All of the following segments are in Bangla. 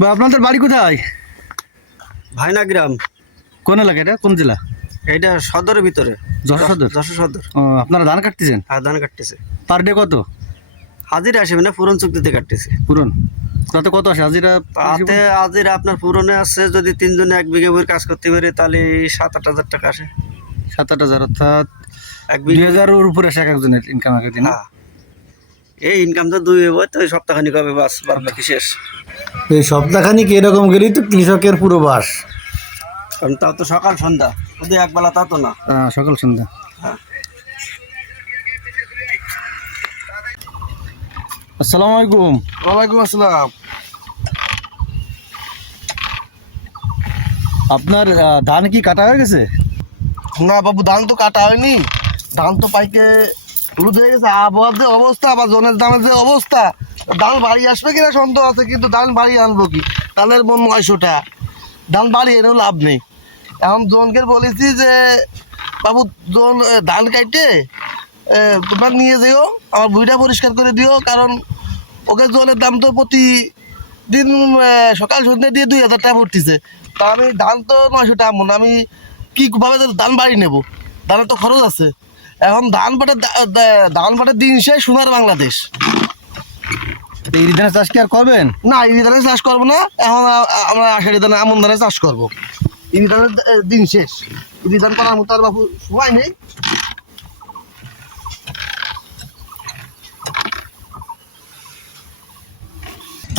বা আপনাদের বাড়ি কোথায়? ভাইনা গ্রাম। কোন এলাকা, এটা কোন জেলা? এটা সদরের ভিতরে। যশোর সদর। যশোর সদর। ও, আপনারা ধান কাটতেছেন? আর ধান কাটতেছে। পার ডে কত? হাজিরা আসবে না, পুরন চুক্তিতে কাটতেছে। পুরন তাতে কত আসে হাজিরা? তাতে হাজিরা আপনার পুরনে আছে, যদি 3 জনে 1 বিঘা বই কাজ করতে পারে তাহলে 7-8 হাজার টাকা আসে। 7-8 হাজার, অর্থাৎ 1 বিঘা। 2000-এর উপরে আসে এক একজনের ইনকাম এক দিন। হ্যাঁ, এই ইনকাম তো 2 হবে, তো সপ্তাহখানিক হবে, বাস বাদ বাকি শেষ। এই সপ্তাহখানিক এরকম গেলেই তো কৃষকের পুরো বাস। কারণ তাও তো সকাল সন্ধ্যা, শুধু একবেলা তা তো না। সকাল সন্ধ্যা। হ্যাঁ। আসসালামু আলাইকুম। ওয়ালাইকুম আসসালাম। আপনার ধান কি কাটা হয়ে গেছে? না বাবু, ধান তো কাটা হয়নি, ধান তো পাইকে হলুদ হয়ে গেছে। আবহাওয়ার যে অবস্থা বা জনের দামের যে অবস্থা, ধান বাড়ি আসবে কিনা সন্দেহ আছে, কিন্তু ধান বাড়ি আনবো কি? ধানের মন 900টা, ধান বাড়ি এনেও লাভ নেই। এখন জনকে বলেছি যে বাবু জন ধান কাটে তোমরা নিয়ে যেও, আমার ভুঁইটা পরিষ্কার করে দিও, কারণ ওকে জনের দাম তো প্রতিদিন সকাল সন্ধ্যে দিয়ে 2000 টাকা পড়তেছে। তা আমি ধান তো 900 টাকা মন, আমি কীভাবে ধান বাড়ি নেব? ধানের তো খরচ আছে। এখন ধান পাটের দিন শেষ, সোনার বাংলাদেশ। এই ধানের চাষ কি আর করবেন? না, ইরি ধানের চাষ করবো না, এখন আমরা আষাঢ়ি ধানে আমন ধানের চাষ করবো। ইরি ধানের দিন শেষ, ইরি ধান করার মতো আর বাবু সময় নেই।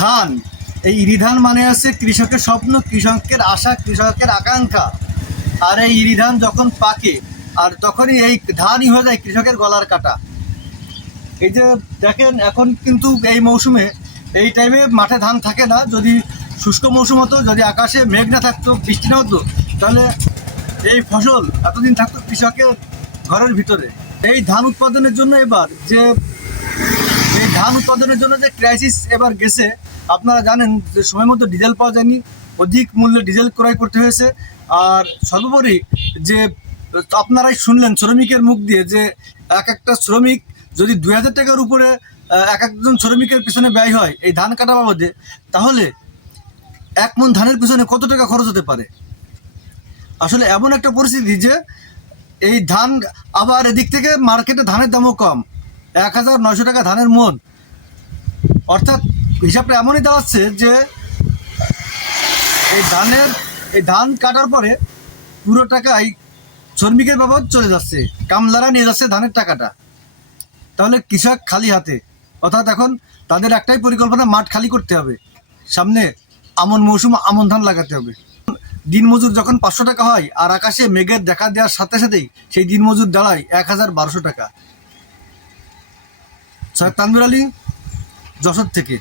ধান, এই ইরি ধান মানে হচ্ছে কৃষকের স্বপ্ন, কৃষকের আশা, কৃষকের আকাঙ্ক্ষা। আর এই ইরি ধান যখন পাকে, আর তখনই এই ধানই হয়ে যায় কৃষকের গলার কাটা। এই যে দেখেন, এখন কিন্তু এই মৌসুমে এই টাইমে মাঠে ধান থাকে না। যদি শুষ্ক মৌসুম হতো, যদি আকাশে মেঘ না থাকতো, বৃষ্টি না হতো, তাহলে এই ফসল এতদিন থাকতো কৃষকের ঘরের ভিতরে। এই ধান উৎপাদনের জন্য এই ধান উৎপাদনের জন্য যে ক্রাইসিস এবার গেছে, আপনারা জানেন যে সময় মতো ডিজেল পাওয়া যায়নি, অধিক মূল্যে ডিজেল ক্রয় করতে হয়েছে। আর সর্বোপরি যে আপনারাই শুনলেন শ্রমিকের মুখ দিয়ে যে একটা শ্রমিক যদি 2000 টাকার উপরে এক একজন শ্রমিকের পিছনে ব্যয় হয় এই ধান কাটা বাবদে, তাহলে 1 মণ ধানের পিছনে কত টাকা খরচ হতে পারে। আসলে এমন একটা পরিস্থিতি যে এই ধান, আবার এদিক থেকে মার্কেটে ধানের দামও কম, 1900 টাকা ধানের মন। অর্থাৎ হিসাবটা এমনই দাঁড়াচ্ছে যে এই ধান কাটার পরে পুরো টাকাই শ্রমিকের বাবদ চলে যাচ্ছে, কামলারা নিয়ে যাচ্ছে ধানের টাকাটা। তাহলে কৃষক খালি হাতে। অর্থাৎ এখন তাদের একটাই পরিকল্পনা, মাঠ খালি করতে হবে, সামনে আমন মৌসুম আমন ধান লাগাতে হবে। দিনমজুর যখন 500 টাকা হয়, আর আকাশে মেঘের দেখা দেওয়ার সাথে সাথেই সেই দিনমজুর দাঁড়ায় 1200 টাকা। সৈয়দ তানভীর আলী, যশোর থেকে।